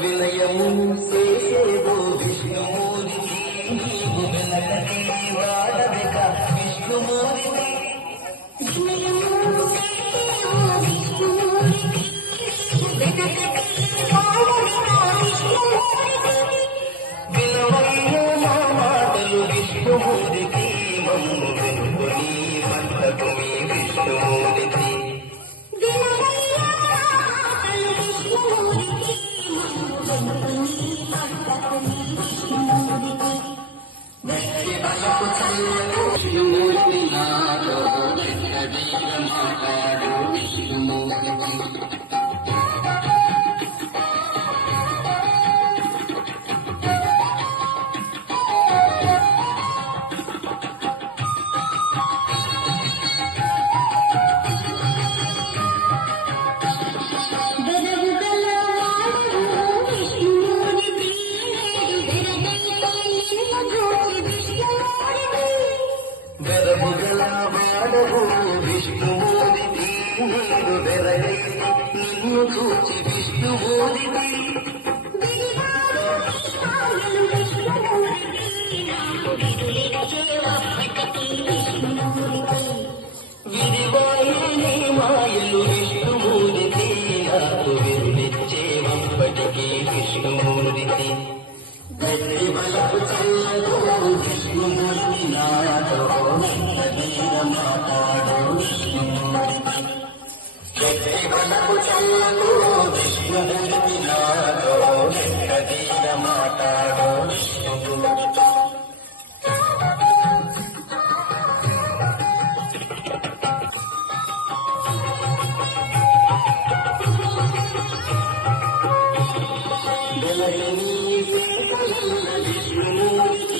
వినయము చేసేదో విష్ణుమూర్తి నీవు వెనకటి వాడవిక విష్ణుమూర్తి వినవయ్యో మా మాటలు విష్ణుమూర్తి మమ్ము వెనుకొని భక్తకు మీ విష్ణుమూర్తి విష్ణుమూర్తి నాతో మాట్లాడు విష్ణుమూర్తి వెరబుగల వాడవు విష్ణుమూర్తి నీరు వెరగై నిన్ను చూచి విష్ణుమూర్తి విరివాయని మాయలు విష్ణుమూర్తి నాకు విరులిచ్చేవప్పటికీ విష్ణుమూర్తి గట్టి బలపు చల్లదు విష్ణుమూర్తి నాతో మాట్లాడు విష్ణుమూర్తి గట్టి బలపు చల్లదు విష్ణుమూర్తి నాతో మాట్లాడు విష్ణుమూర్తి విష్ణుమూర్తి